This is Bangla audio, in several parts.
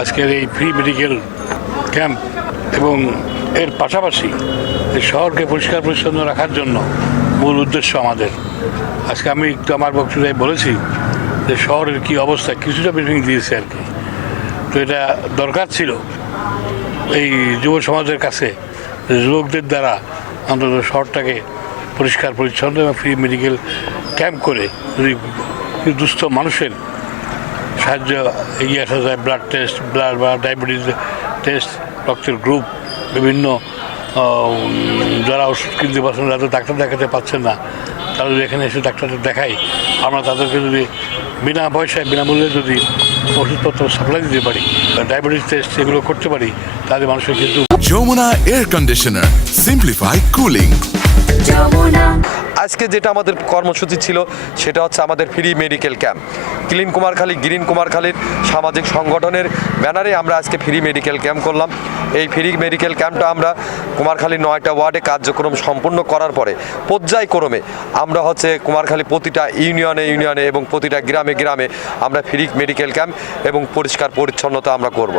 আজকের এই ফ্রি মেডিকেল ক্যাম্প এবং এর পাশাপাশি শহরকে পরিষ্কার পরিচ্ছন্ন রাখার জন্য মূল উদ্দেশ্য আমাদের। আজকে আমি একটু আমার বক্তৃতায় বলেছি যে শহরের কি অবস্থা, কিছুটা ব্রিফিং দিয়েছে আর কি। তো এটা দরকার ছিল এই যুব সমাজের কাছে যুবকদের দ্বারা অন্তত শহরটাকে পরিষ্কার পরিচ্ছন্ন এবং ফ্রি মেডিকেল ক্যাম্প করে যদি দুস্থ মানুষের সাহায্য এগিয়ে আসা যায়? ব্লাড টেস্ট ব্লাড বা ডায়াবেটিস টেস্ট রক্তের গ্রুপ বিভিন্ন যারা ওষুধ কিনতে পারছেন যাদের ডাক্তার দেখাতে পাচ্ছেন না তারা যদি এখানে এসে ডাক্তারদের দেখাই আমরা তাদেরকে যদি বিনা পয়সায় বিনামূল্যে যদি ওষুধপত্র সাপ্লাই দিতে পারি বা ডায়াবেটিস টেস্ট এগুলো করতে পারি তাহলে মানুষের কিন্তু Jamuna air conditioner simplify cooling Jamuna আজকে যেটা আমাদের কর্মসূচি ছিল, সেটা হচ্ছে আমাদের free medical camp clean Kumarkhali green কুমারখালীর সামাজিক সংগঠনের ব্যানারে আমরা আজকে ফ্রি মেডিকেল ক্যাম্প করলাম এই ফ্রি মেডিকেল ক্যাম্পটা আমরা কুমারখালী নয়টা ওয়ার্ডে কার্যক্রম সম্পূর্ণ করার পরে, পর্যায়ক্রমে আমরা হচ্ছে কুমারখালী প্রতিটা ইউনিয়নে ইউনিয়নে এবং প্রতিটা গ্রামে গ্রামে আমরা ফ্রি মেডিকেল ক্যাম্প এবং পরিষ্কার পরিচ্ছন্নতা আমরা করব।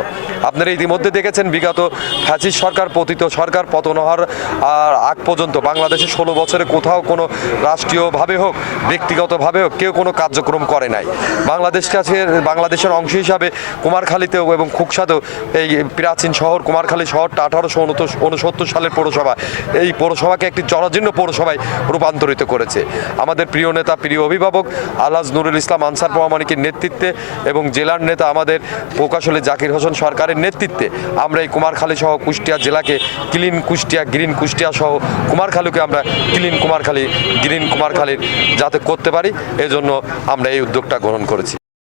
আপনারা ইতিমধ্যে দেখেছেন, বিগত ফ্যাসিস সরকার, পতিত সরকার পতন হওয়ার আর আগ পর্যন্ত বাংলাদেশে ষোলো বছরে কোথাও কোনো রাষ্ট্রীয়ভাবে হোক, ব্যক্তিগতভাবে হোক, কেউ কোনো কার্যক্রম করে নাই। বাংলাদেশ কাছে, বাংলাদেশের অংশ হিসাবে কুমারখালীতেও এবং খুকসাতেও এই প্রাচীন শহর, কুমারখালী শহরটা আঠারোশো উনসত্তর সালের পৌরসভা। এই পৌরসভাকে একটি জরাজীর্ণ পৌরসভায় রূপান্তরিত করেছে। আমাদের প্রিয় নেতা, প্রিয় অভিভাবক আলহাজ নুরুল ইসলাম আনসার প্রমাণিকের নেতৃত্বে এবং জেলার নেতা আমাদের প্রকাশলে জাকির হোসেন সরকারের নেতৃত্বে আমরা এই কুমারখালী সহ কুষ্টিয়া জেলাকে, ক্লিন কুষ্টিয়া, গ্রিন কুষ্টিয়া সহ কুমারখালীকে আমরা ক্লিন কুমারখালী গ্রিন কুমারখালীর যাতে করতে পারি এজন্য আমরা এই উদ্যোগটা গ্রহণ করেছি।